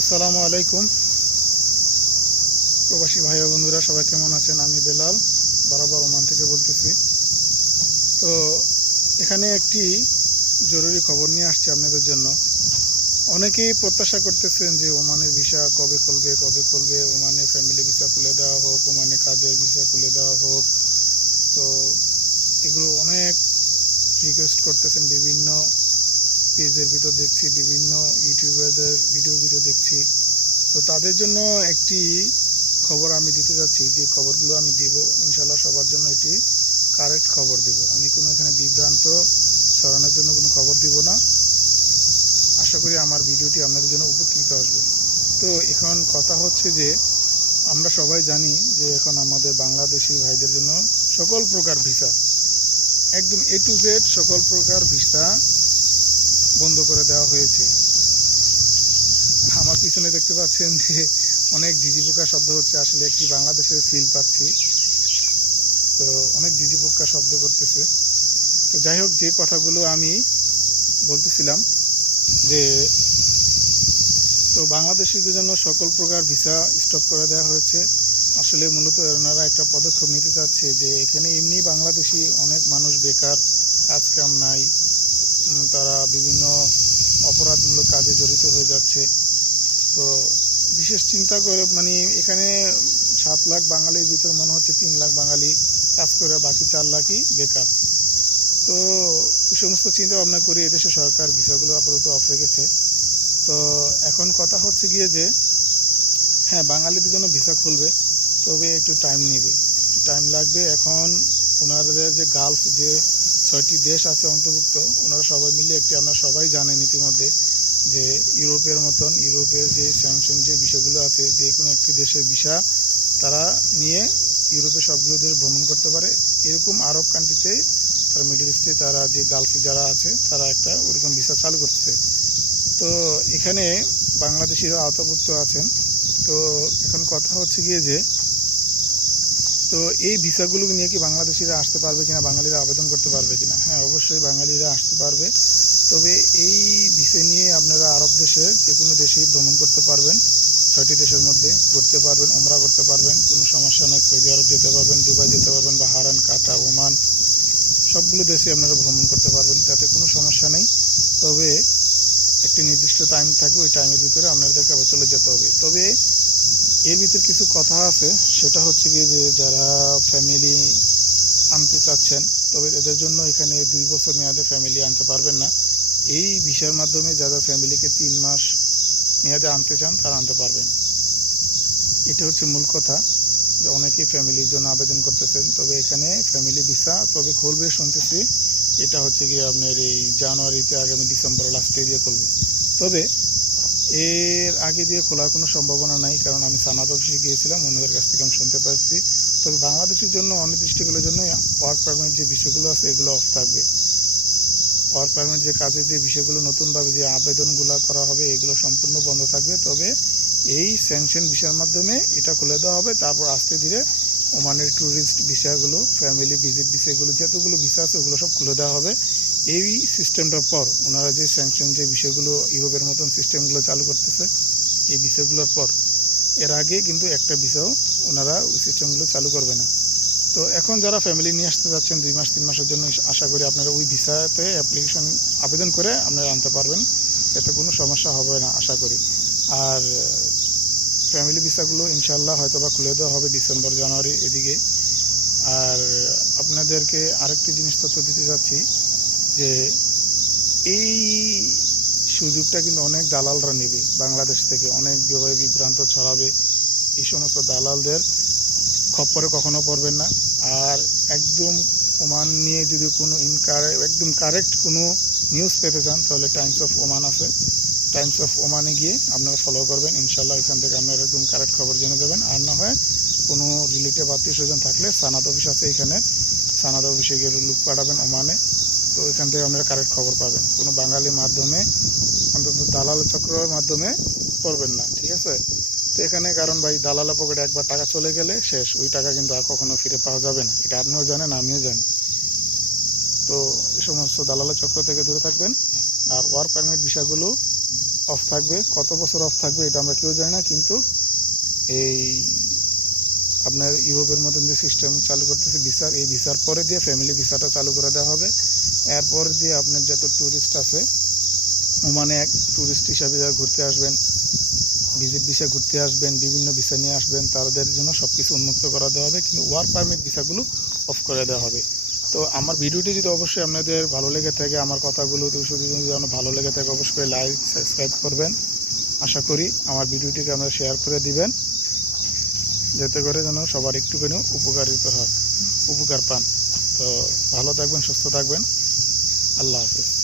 আসসালামু আলাইকুম প্রবাসী ভাই ও বন্ধুরা, সবাই কেমন আছেন? আমি বেলাল বরাবর ওমান থেকে বলতেছি। তো এখানে একটি জরুরি খবর নিয়ে আসছি আপনাদের জন্য। অনেকেই প্রত্যাশা করতেছেন যে ওমানের ভিসা কবে খুলবে, ওমানে ফ্যামিলি ভিসা খুলে দেওয়া হোক, ওমানে কাজের ভিসা খুলে দেওয়া হোক। তো এগুলো অনেক রিকোয়েস্ট করতেছেন, বিভিন্ন পেজের ভিতর দেখছি, বিভিন্ন ইউটিউবারদের ভিডিও দেখছি। তো তাদের জন্য একটি খবর আমি দিতে যাচ্ছি, যে খবরগুলো আমি দেব ইনশাল্লাহ সবার জন্য এটি কারেক্ট খবর দেব। আমি কোনো এখানে বিভ্রান্ত ছড়ানোর জন্য কোনো খবর দিব না। আশা করি আমার ভিডিওটি আপনাদের জন্য উপকৃত আসবে। তো এখন কথা হচ্ছে যে আমরা সবাই জানি যে এখন আমাদের বাংলাদেশি ভাইদের জন্য সকল প্রকার ভিসা, একদম A to Z সকল প্রকার ভিসা বন্ধ করে দেওয়া হয়েছে। আমার পিছনে দেখতে পাচ্ছেন যে অনেক ঝিঝি পোকা শব্দ হচ্ছে, আসলে একটি বাংলাদেশের ফিল পাচ্ছি। তো অনেক ঝিঝি পোকা শব্দ করতেছে। তো যাই হোক, যে কথাগুলো আমি বলতেছিলাম যে তো বাংলাদেশিদের জন্য সকল প্রকার ভিসা স্টপ করে দেওয়া হয়েছে। আসলে মূলত ওনারা একটা পদক্ষেপ নিতে চাচ্ছে যে এখানে এমনি বাংলাদেশি অনেক মানুষ বেকার, কাজ কাম নাই, তারা বিভিন্ন অপরাধমূলক কাজে জড়িত হয়ে যাচ্ছে। তো বিশেষ চিন্তা করে এখানে 7 লাখ বাঙালির ভিতরে মনে হচ্ছে 3 লাখ বাঙালি কাজ করে, বাকি 4 লাখই বেকার। তো ওই সমস্ত চিন্তা ভাবনা করে এদেশে সরকার ভিসাগুলো আপাতত অফ রেখেছে। তো এখন কথা হচ্ছে গিয়ে যে হ্যাঁ, বাঙালিদের জন্য ভিসা খুলবে, তবে একটু টাইম নেবে, একটু টাইম লাগবে। এখন ওনাদের যে গালফ যে 6টি দেশ আছে অন্তর্ভুক্ত, ওনারা সবাই মিলে আপনারা সবাই জানেন ইতিমধ্যে যে ইউরোপের যে স্যাংশন যে বিষয়গুলো আছে, যে কোনো একটি দেশের ভিসা তারা নিয়ে ইউরোপের সবগুলো দেশ ভ্রমণ করতে পারে। এরকম আরব কান্ট্রিতে, তারা মিডল ইস্টে, তারা যে গালফে যারা আছে তারা একটা ওরকম ভিসা চালু করতেছে। তো এখানে বাংলাদেশিরা আওতাভুক্ত আছেন। তো এখন কথা হচ্ছে গিয়ে যে তো এই ভিসাগুলো নিয়ে কি বাংলাদেশিরা আসতে পারবে কিনা, বাঙালিরা আবেদন করতে পারবে কিনা? হ্যাঁ, অবশ্যই বাঙালিরা আসতে পারবে। তবে এই ভিসা নিয়ে আপনারা আরব দেশের যে কোনো দেশেই ভ্রমণ করতে পারবেন। 6টি দেশের মধ্যে ঘুরতে পারবেন, ওমরা করতে পারবেন, কোনো সমস্যা নেই। সৌদি আরব যেতে পারবেন, দুবাই যেতে পারবেন, বাহরাইন, কাতার, ওমান, সবগুলো দেশে আপনারা ভ্রমণ করতে পারবেন, তাতে কোনো সমস্যা নেই। তবে একটি নির্দিষ্ট টাইম থাকবে, ওই টাইমের ভিতরে আপনাদেরকে আবার চলে যেতে হবে। তবে এর ভিতরে কিছু কথা আছে, সেটা হচ্ছে গিয়ে যে যারা ফ্যামিলি আনতে চাচ্ছেন, তবে এদের জন্য এখানে 2 বছর মেয়াদে ফ্যামিলি আনতে পারবেন না। এই ভিসার মাধ্যমে যারা ফ্যামিলিকে 3 মাস মেয়াদে আনতে চান তারা আনতে পারবেন। এটা হচ্ছে মূল কথা, যে অনেকেই ফ্যামিলির জন্য আবেদন করতেছেন। তবে এখানে ফ্যামিলি ভিসা তবে খুলবে শুনতেছি, এটা হচ্ছে গিয়ে আপনার এই জানুয়ারিতে, আগামী ডিসেম্বর লাস্টে দিয়ে খুলবে। তবে এর আগে দিয়ে খোলার কোনো সম্ভাবনা নাই, কারণ আমি সানাদ অফিসে গিয়েছিলাম, অন্যদের কাছ থেকে আমি শুনতে পারছি। তবে বাংলাদেশের জন্য অনির্দিষ্টগুলোর জন্য ওয়ার্ক পারমিট যে বিষয়গুলো আছে এগুলো অফ থাকবে। ওয়ার্ক পারমিট যে কাজের যে বিষয়গুলো নতুনভাবে যে আবেদনগুলো করা হবে এগুলো সম্পূর্ণ বন্ধ থাকবে। তবে এই স্যাংশন ভিসার মাধ্যমে এটা খুলে দেওয়া হবে। তারপর আস্তে ধীরে ওমানের ট্যুরিস্ট ভিসাগুলো, ফ্যামিলি ভিজিট ভিসাগুলো, যতগুলো ভিসা আছে ওগুলো সব খুলে দেওয়া হবে। এই সিস্টেমটার পর ওনারা যে স্যাংশন যে বিষয়গুলো ইউরোপের মতন সিস্টেমগুলো চালু করতেছে, এই ভিসাগুলোর পর, এর আগে কিন্তু একটা ভিসাও ওনারা ওই সিস্টেমগুলো চালু করবে না। তো এখন যারা ফ্যামিলি নিয়ে আসতে যাচ্ছেন 2 মাস 3 মাসের জন্য, আশা করি আপনারা ওই ভিসাতে আবেদন করে আপনারা আনতে পারবেন, এতে কোনো সমস্যা হবে না আশা করি। আর ফ্যামিলি ভিসাগুলো ইনশাল্লাহ হয়তো বা খুলে দেওয়া হবে ডিসেম্বর জানুয়ারি এদিকে। আর আপনাদেরকে আরেকটি জিনিস তথ্য দিতে চাচ্ছি যে এই সুযোগটা কিন্তু অনেক দালালরা নেবে, বাংলাদেশ থেকে অনেক বিভ্রান্ত ছড়াবে। এই সমস্ত দালালদের খপ্পরে কখনো পড়বেন না। আর একদম ওমান নিয়ে যদি কোনো একদম কারেক্ট কোনো নিউজ পেতে চান, তাহলে টাইমস অফ ওমান আছে, টাইমস অফ ওমানে গিয়ে আপনারা ফলো করবেন। ইনশাল্লাহ ওইখান থেকে আপনারা একদম কারেক্ট খবর জেনে যাবেন। আর না হয় কোনো রিলেটিভ আত্মীয় স্বজন থাকলে সানাদ অফিস আছে এখানে, সানাদ অফিসে গিয়ে লোক পাঠাবেন ওমানে, তো এখান থেকে আপনারা কারেক্ট খবর পাবেন। কোনো বাঙালির মাধ্যমে, অন্তত দালাল চক্রের মাধ্যমে করবেন না, ঠিক আছে? তো এখানে কারণ ভাই, দালালের পকেটে একবার টাকা চলে গেলে শেষ, ওই টাকা কিন্তু আর কখনো ফিরে পাওয়া যাবে না। এটা আপনিও জানেন, আমিও জানি। তো এই সমস্ত দালালের চক্র থেকে দূরে থাকবেন। আর ওয়ার্ক পারমিট বিষয়গুলো অফ থাকবে, কত বছর অফ থাকবে এটা আমরা কেউ জানি না, কিন্তু এই আপনার ইউরোপের মতন যে সিস্টেম চালু করতেছে ভিসার, এই ভিসার পরে দিয়ে ফ্যামিলি ভিসাটা চালু করে দেওয়া হবে। এরপর দিয়ে আপনার যত ট্যুরিস্ট আছে ওমানে এক ট্যুরিস্ট হিসাবে যারা ঘুরতে আসবেন, ভিজিট ভিসা ঘুরতে আসবেন, বিভিন্ন ভিসা নিয়ে আসবেন, তাদের জন্য সব কিছু উন্মুক্ত করা দেওয়া হবে, কিন্তু ওয়ার্ক পারমিট ভিসাগুলো অফ করে দেওয়া হবে। তো আমার ভিডিওটি যদি অবশ্যই আপনাদের ভালো লেগে থাকে, আমার কথাগুলো যদি ভালো লেগে থাকে, অবশ্যই লাইক সাবস্ক্রাইব করবেন। আশা করি আমার ভিডিওটিকে আপনারা শেয়ার করে দিবেন, যাতে করে যেন সবার একটুখানি উপকার পান। তো ভালো থাকবেন, সুস্থ থাকবেন। আল্লাহ হাফেজ।